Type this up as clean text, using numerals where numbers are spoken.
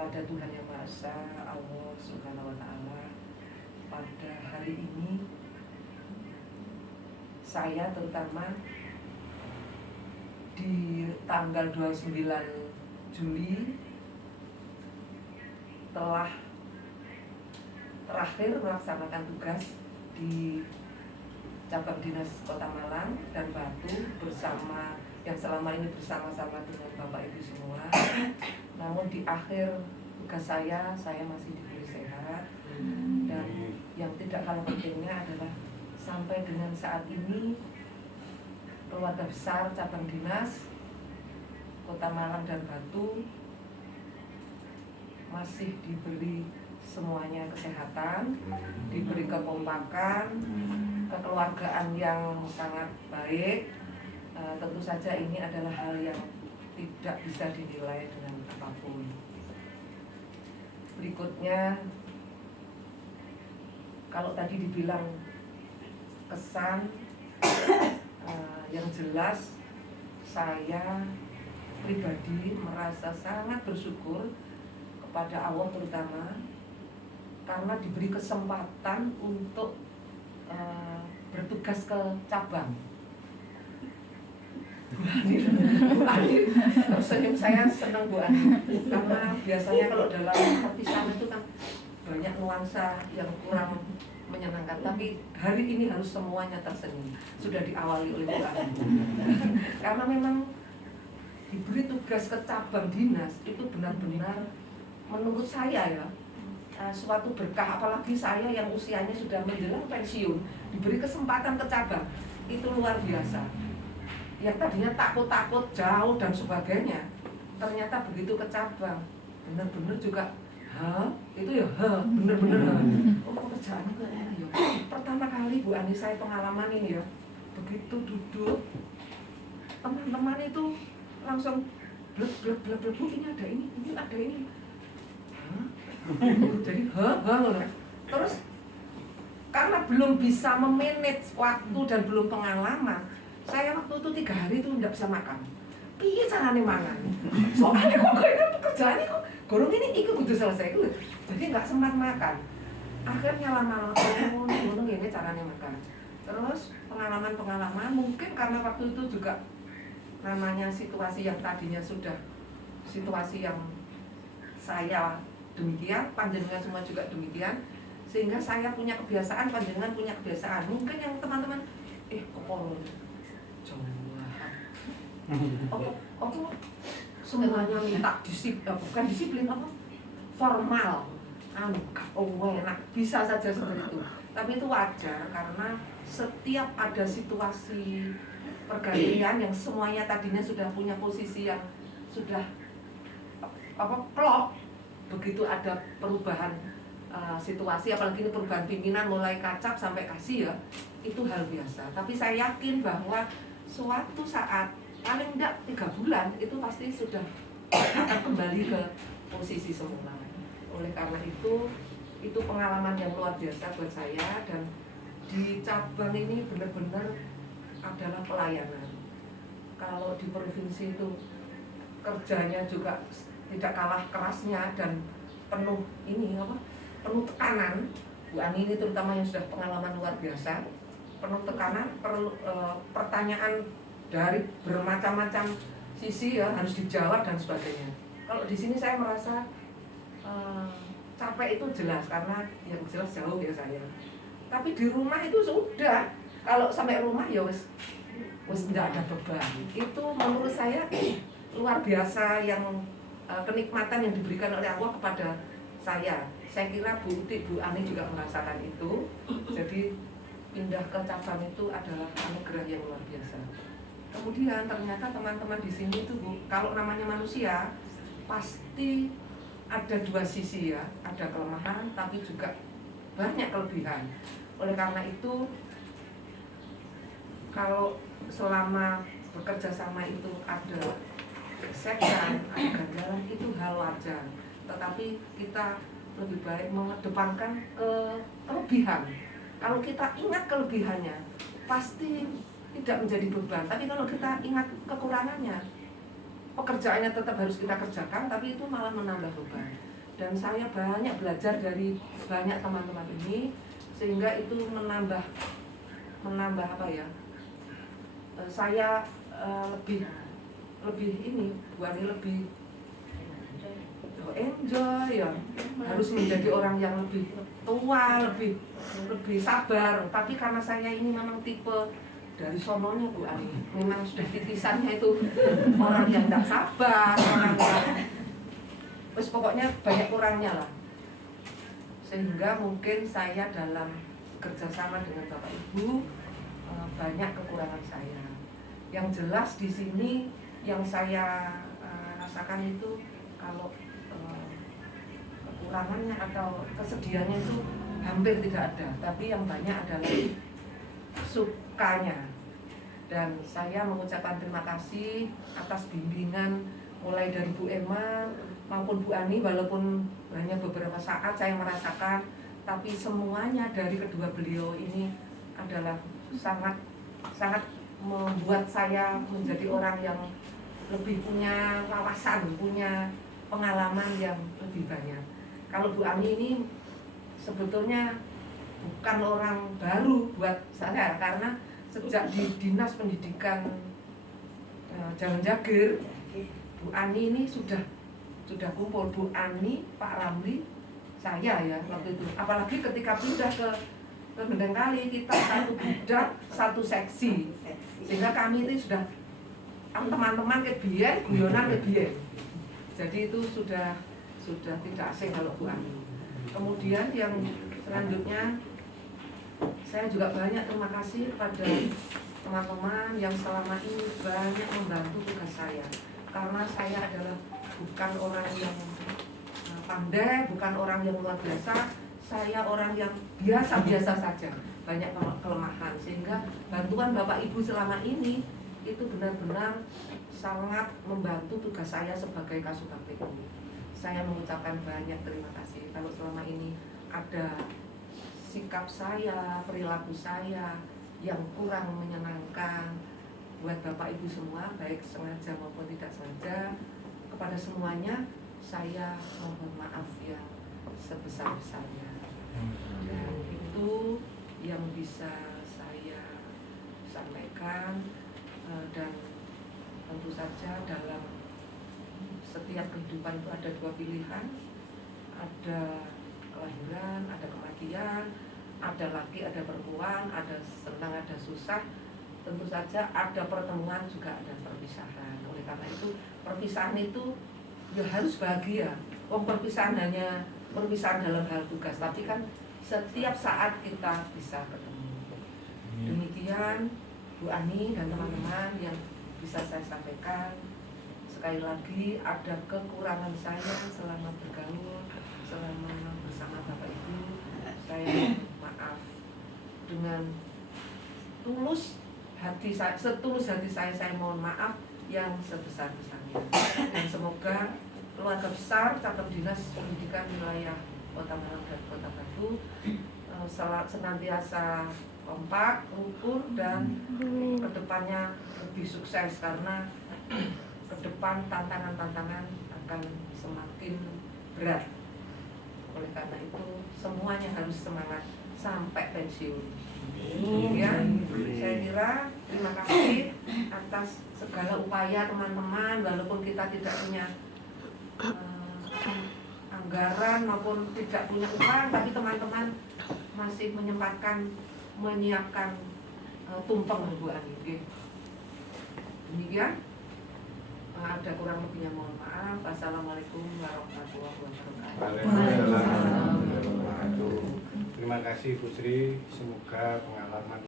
kepada Tuhan Yang Maha Esa, Allah Subhanahu wa Ta'ala. Pada hari ini saya terutama di tanggal 29 Juli telah terakhir melaksanakan tugas di cabang dinas Kota Malang dan Batu bersama yang selama ini bersama-sama dengan Bapak Ibu semua. Namun di akhir tugas saya masih diberi sehat, dan yang tidak kalah pentingnya adalah sampai dengan saat ini keluarga besar cabang dinas Kota Malang dan Batu masih diberi semuanya kesehatan, diberi kekompakan, kekeluargaan yang sangat baik. Tentu saja ini adalah hal yang tidak bisa dinilai dengan apapun. Berikutnya, kalau tadi dibilang kesan, yang jelas saya pribadi merasa sangat bersyukur kepada Allah terutama karena diberi kesempatan untuk bertugas ke cabang. Bu Ani, tersenyum, saya senang Bu Ani karena biasanya kalau dalam perpisahan itu kan banyak nuansa yang kurang menyenangkan, tapi hari ini harus semuanya tersenyum. Sudah diawali oleh Bu Ani karena memang diberi tugas ke cabang dinas itu benar-benar menurut saya ya suatu berkah, apalagi saya yang usianya sudah menjelang pensiun diberi kesempatan ke cabang, itu luar biasa. Yang tadinya takut-takut jauh dan sebagainya, ternyata begitu ke cabang benar-benar juga itu ya benar-benar oh pekerjaan kok ya. Pertama kali Bu Ani saya pengalaman ini ya, begitu duduk teman-teman itu langsung blek Bu, ini ada ini jadi terus karena belum bisa memanage waktu dan belum pengalaman, saya waktu itu 3 hari itu tidak bisa makan. Piye carane mangan? Soalnya kok kayaknya pekerjaannya kok gorong ini kudu selesai itu. Jadi nggak sempat makan. Akhirnya lama-lama ngomong ini caranya makan. Terus pengalaman mungkin karena waktu itu juga namanya situasi yang tadinya sudah situasi yang saya demikian, panjenengan semua juga demikian, sehingga saya punya kebiasaan, panjenengan punya kebiasaan. Mungkin yang teman-teman kepolo apa semuanya minta bukan disiplin apa formal enak bisa saja seperti itu, tapi itu wajar karena setiap ada situasi pergantian yang semuanya tadinya sudah punya posisi yang sudah klop, begitu ada perubahan situasi, apalagi ini perubahan pimpinan mulai kacap sampai kasih ya, itu hal biasa. Tapi saya yakin bahwa suatu saat paling enggak 3 bulan itu pasti sudah akan kembali ke posisi semula. Oleh karena itu pengalaman yang luar biasa buat saya, dan di cabang ini benar-benar adalah pelayanan. Kalau di provinsi itu kerjanya juga tidak kalah kerasnya dan penuh penuh tekanan. Bu Ani ini terutama yang sudah pengalaman luar biasa, penuh tekanan, pertanyaan dari bermacam-macam sisi ya harus dijawab dan sebagainya. Kalau di sini saya merasa capek itu jelas karena yang jelas jauh ya saya. Tapi di rumah itu sudah, kalau sampai rumah ya wis tidak ada beban. Itu menurut saya luar biasa yang kenikmatan yang diberikan oleh Allah kepada saya. Saya kira Bu Uti, Bu Ani juga merasakan itu. Jadi pindah ke cabang itu adalah anugerah yang luar biasa. Kemudian ternyata teman-teman di sini itu Bu, kalau namanya manusia pasti ada 2 sisi ya, ada kelemahan tapi juga banyak kelebihan. Oleh karena itu kalau selama bekerja sama itu ada gesekan, ada ganjalan, itu hal wajar. Tetapi kita lebih baik mengedepankan kelebihan. Kalau kita ingat kelebihannya, pasti tidak menjadi beban. Tapi kalau kita ingat kekurangannya, pekerjaannya tetap harus kita kerjakan, tapi itu malah menambah beban. dan saya banyak belajar dari banyak teman-teman ini, sehingga itu menambah apa ya, saya lebih ini Bu Ani lebih enjoy ya, harus menjadi orang yang lebih tua, lebih sabar. Tapi karena saya ini memang tipe dari sononya Bu Ani, memang sudah titisannya itu orang yang tidak sabar, orang yang terus pokoknya banyak kurangnya lah. Sehingga mungkin saya dalam kerjasama dengan Bapak Ibu banyak kekurangan saya. Yang jelas di sini yang saya rasakan itu kalau kekurangannya atau kesedihannya itu hampir tidak ada, tapi yang banyak adalah sukanya. Dan saya mengucapkan terima kasih atas bimbingan mulai dari Bu Emma maupun Bu Ani, walaupun hanya beberapa saat saya merasakan, tapi semuanya dari kedua beliau ini adalah sangat membuat saya menjadi orang yang lebih punya wawasan, punya pengalaman yang lebih banyak. Kalau Bu Ani ini sebetulnya bukan orang baru buat saya, karena sejak di Dinas Pendidikan Jalan Jagir, Bu Ani ini sudah kumpul. Bu Ani, Pak Ramli, saya ya waktu itu. Apalagi ketika pindah ke Gendeng-Kali, kita satu budak, satu seksi. Sehingga kami ini sudah teman-teman ke biyen, guyonan ke biyen. Jadi itu sudah tidak asing kalau Bu Ani. Kemudian yang selanjutnya, saya juga banyak terima kasih pada teman-teman yang selama ini banyak membantu tugas saya. Karena saya adalah bukan orang yang pandai, bukan orang yang luar biasa, saya orang yang biasa-biasa saja, banyak kelemahan. Sehingga bantuan Bapak Ibu selama ini itu benar-benar sangat membantu tugas saya sebagai Kasubag PU. Saya mengucapkan banyak terima kasih. Kalau selama ini ada sikap saya, perilaku saya yang kurang menyenangkan buat Bapak Ibu semua, baik sengaja maupun tidak sengaja, kepada semuanya saya mohon maaf yang sebesar-besarnya. Dan itu yang bisa saya sampaikan. Dan tentu saja dalam setiap kehidupan itu ada dua pilihan, ada kelahiran, ada kematian, ada laki, ada perempuan, ada senang, ada susah. Tentu saja ada pertemuan, juga ada perpisahan. Oleh karena itu perpisahan itu ya harus bahagia. Perpisahan hanya perpisahan dalam hal tugas, tapi kan setiap saat kita bisa ketemu. Demikian Bu Ani dan teman-teman yang bisa saya sampaikan. Sekali lagi, ada kekurangan saya selama bergaul, selama bersama Bapak Ibu. Saya maaf dengan tulus hati saya, setulus hati saya mohon maaf yang sebesar-besarnya. Dan semoga keluarga besar Camat Dinas Pendidikan Wilayah Kota Malang dan Kota Batu senantiasa kompak, rukun, dan kedepannya lebih sukses, karena ke depan tantangan-tantangan akan semakin berat. Oleh karena itu semuanya harus semangat sampai pensiun. Ya, saya kira terima kasih atas segala upaya teman-teman, walaupun kita tidak punya anggaran maupun tidak punya uang, tapi teman-teman masih menyempatkan menyiapkan tumpeng Bu Ani. Demikian. Ada kurang lebihnya mohon maaf. Wassalamualaikum warahmatullahi wabarakatuh. Terima kasih Bu Sri, semoga pengalaman